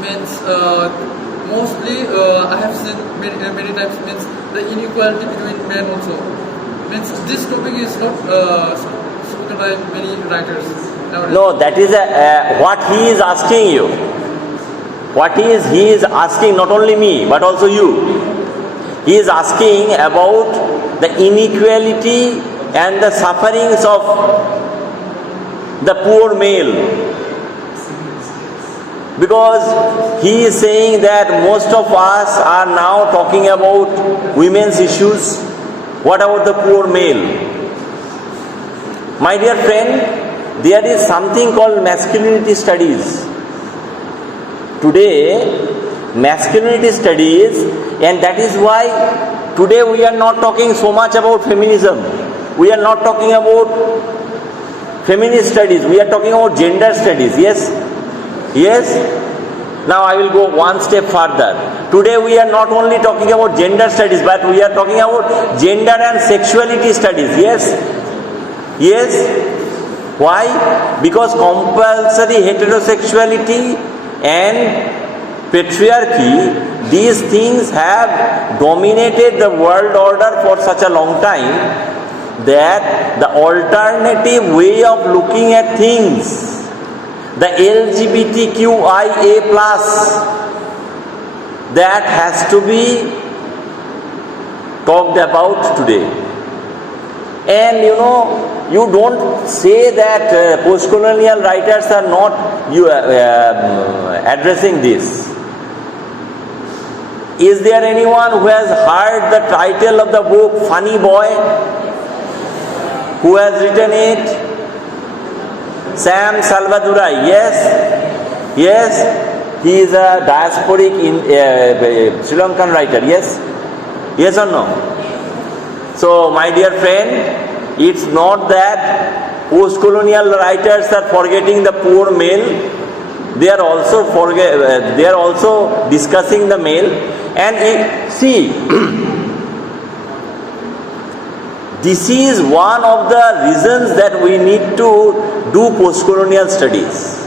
means mostly I have seen many times means the inequality between men also, means this topic is not spoken by many writers nowadays. No, that is what he is asking you. He is asking not only me but also you. He is asking about the inequality and the sufferings of the poor male. Because he is saying that most of us are now talking about women's issues. What about the poor male? My dear friend, there is something called masculinity studies. Today, masculinity studies, and that is why today we are not talking so much about feminism. We are not talking about feminist studies. We are talking about gender studies. Yes? Yes? Now I will go one step further. Today we are not only talking about gender studies, but we are talking about gender and sexuality studies. Yes? Yes? Why? Because compulsory heterosexuality and patriarchy, these things have dominated the world order for such a long time that the alternative way of looking at things, the LGBTQIA+, that has to be talked about today. And you don't say that postcolonial writers are not addressing this. Is there anyone who has heard the title of the book Funny Boy? Who has written it? Sam Salvadurai. Yes? Yes? He is a diasporic Sri Lankan writer. Yes? Yes or no? So, my dear friend, it's not that post-colonial writers are forgetting the poor male. They are also discussing the male. And see, this is one of the reasons that we need to do post-colonial studies.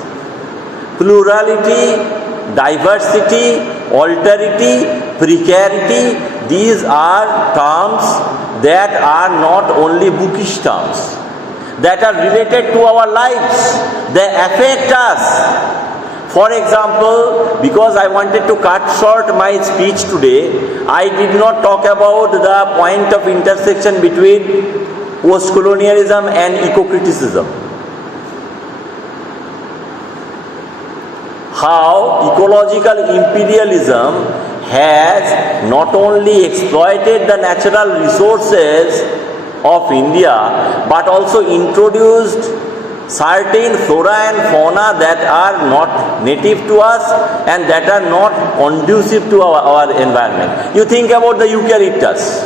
Plurality, diversity, alterity, precarity, these are terms that are not only bookish terms, that are related to our lives, they affect us. For example, because I wanted to cut short my speech today, I did not talk about the point of intersection between post-colonialism and eco-criticism. How ecological imperialism has not only exploited the natural resources of India, but also introduced certain flora and fauna that are not native to us and that are not conducive to our environment. You think about the eucalyptus.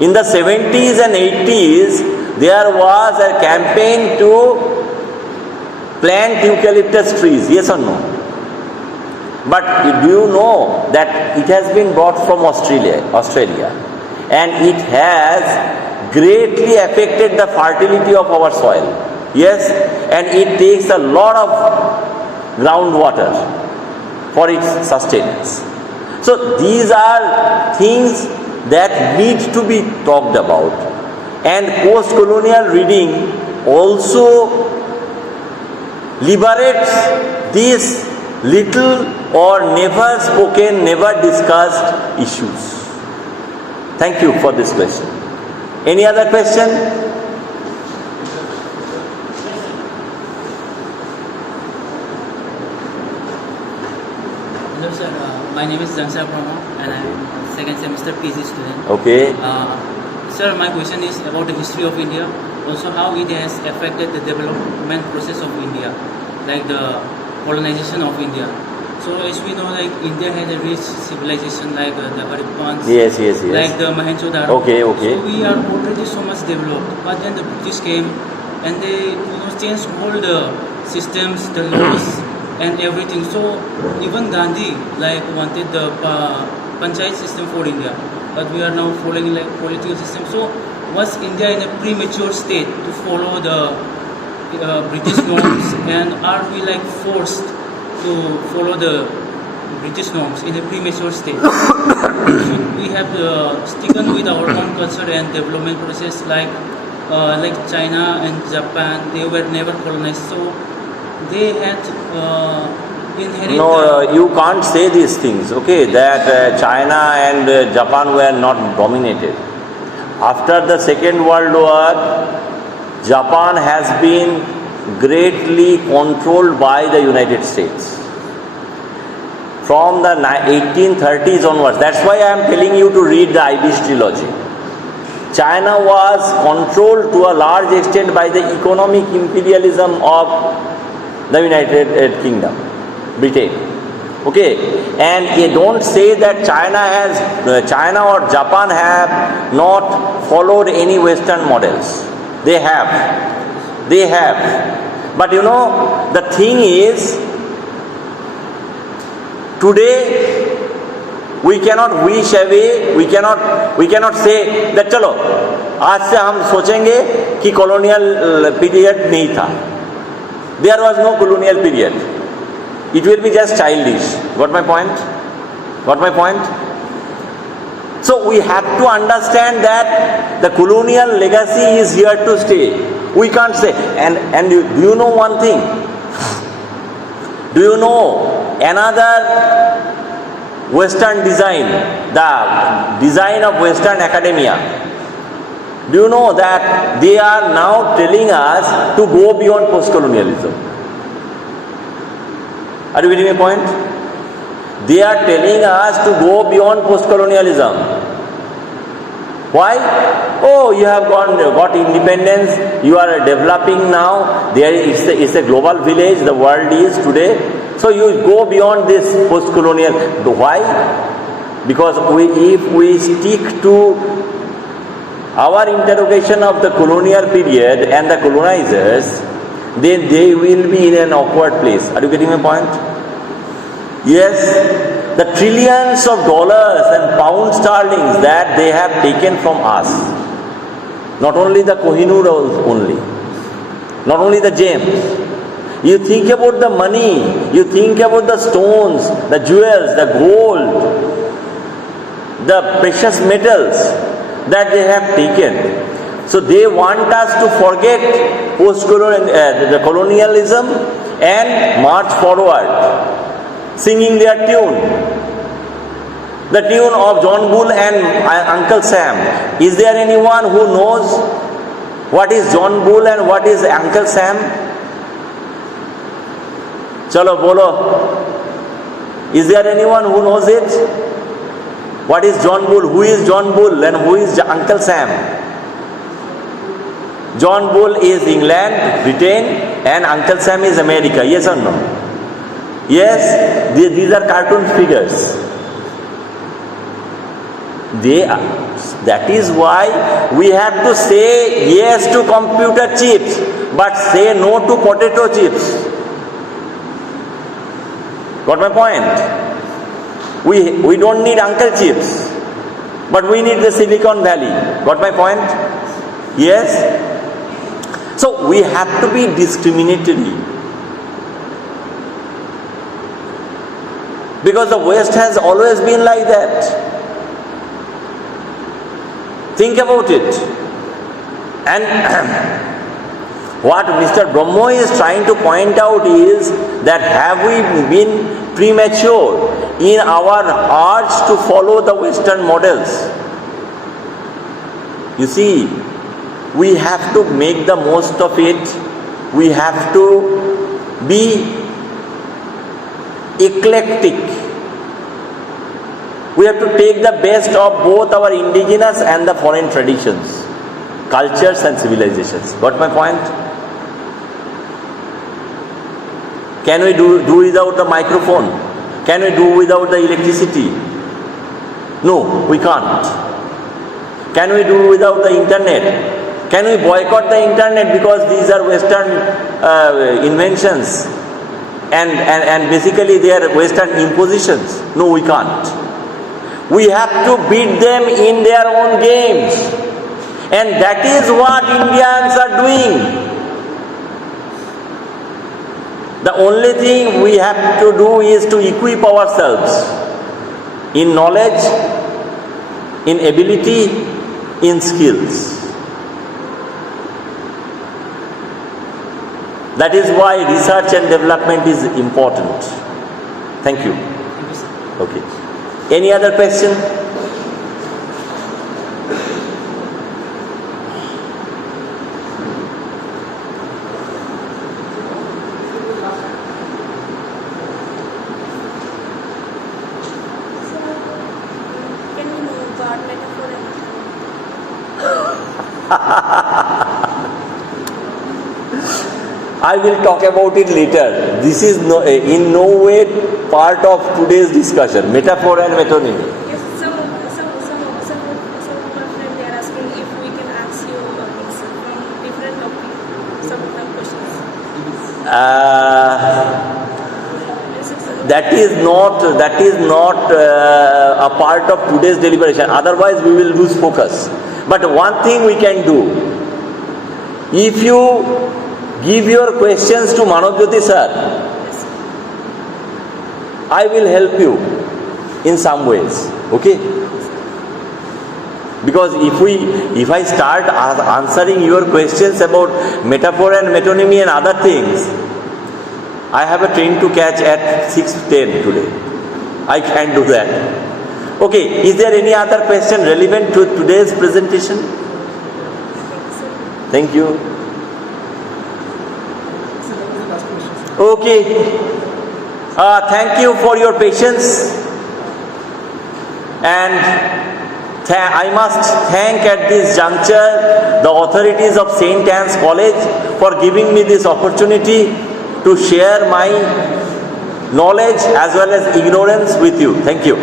In the 70s and 80s, there was a campaign to plant eucalyptus trees, yes or no? But do you know that it has been brought from Australia, and it has greatly affected the fertility of our soil. Yes, and it takes a lot of groundwater for its sustenance. So these are things that need to be talked about. And post-colonial reading also liberates these little or never spoken, never discussed issues. Thank you for this question. Any other question? Hello sir, my name is Jansha Prama and I am second semester PG student. Okay. Sir, my question is about the history of India, also how it has affected the development process of India, like the colonization of India. So as we know, like India has a rich civilization like the Harippans, Yes. like the Mohenjo-daro. Okay. So we are already so much developed, but then the British came and they changed all the systems, the laws and everything. So even Gandhi like wanted the panchayat system for India, but we are now following like political system. So was India in a premature state to follow the British norms, and are we like forced to follow the British norms in a premature state? Should we have sticking with our own culture and development process like China and Japan? They were never colonized, so they had inherited. No, you can't say these things, okay, that China and Japan were not dominated. After the Second World War, Japan has been greatly controlled by the United States. From the 1830s onwards, that's why I am telling you to read the Ivy trilogy. China was controlled to a large extent by the economic imperialism of the United Kingdom, Britain. Okay, and you don't say that China or Japan have not followed any Western models. They have. But you know, the thing is, today we cannot wish away, we cannot say that चलो आज से हम सोचेंगे कि colonial period नहीं था. There was no colonial period. It will be just childish. Got my point? So we have to understand that the colonial legacy is here to stay. We can't say. And do you know one thing? Do you know another Western design, the design of Western academia? Do you know that they are now telling us to go beyond postcolonialism? Are you getting my point? They are telling us to go beyond postcolonialism. Why? Oh, you have got independence, you are developing now, it's a global village, the world is today. So you go beyond this postcolonial. Why? Because if we stick to our interrogation of the colonial period and the colonizers, then they will be in an awkward place. Are you getting my point? Yes, the trillions of dollars and pound sterlings that they have taken from us, not only the Kohinoor only, not only the gems. You think about the money, you think about the stones, the jewels, the gold, the precious metals that they have taken. So they want us to forget the colonialism and march forward, singing their tune. The tune of John Bull and Uncle Sam. Is there anyone who knows what is John Bull and what is Uncle Sam? Chalo bolo. Is there anyone who knows it? What is John Bull? Who is John Bull and who is Uncle Sam? John Bull is England, Britain, and Uncle Sam is America. Yes or no? Yes, these are cartoon figures. That is why we have to say yes to computer chips, but say no to potato chips. Got my point? We don't need Uncle Chips, but we need the Silicon Valley. Got my point? Yes? So we have to be discriminatory. Because the West has always been like that. Think about it. And what Mr. Brahmo is trying to point out is that have we been premature in our urge to follow the Western models? You see, we have to make the most of it. We have to be eclectic. We have to take the best of both our indigenous and the foreign traditions, cultures and civilizations. Got my point? Can we do without the microphone? Can we do without the electricity? No, we can't. Can we do without the internet? Can we boycott the internet because these are Western inventions and basically they are Western impositions? No, we can't. We have to beat them in their own games. And that is what Indians are doing. The only thing we have to do is to equip ourselves in knowledge, in ability, in skills. That is why research and development is important. Thank you. Okay. Any other question? Can you know God metaphor and I will talk about it later. This is in no way part of today's discussion. Metaphor and metonymy. yes, some of my friends they are asking if we can ask you from different topic, some of the questions. That is not a part of today's deliberation. Otherwise, we will lose focus. But one thing we can do: if you give your questions to Manojyoti sir, I will help you in some ways. Okay? Because if I start answering your questions about metaphor and metonymy and other things, I have a train to catch at 6:10 today. I can't do that. Okay, is there any other question relevant to today's presentation? Thank you. Okay. Thank you for your patience. And I must thank at this juncture the authorities of St. Anne's College for giving me this opportunity to share my knowledge as well as ignorance with you. Thank you.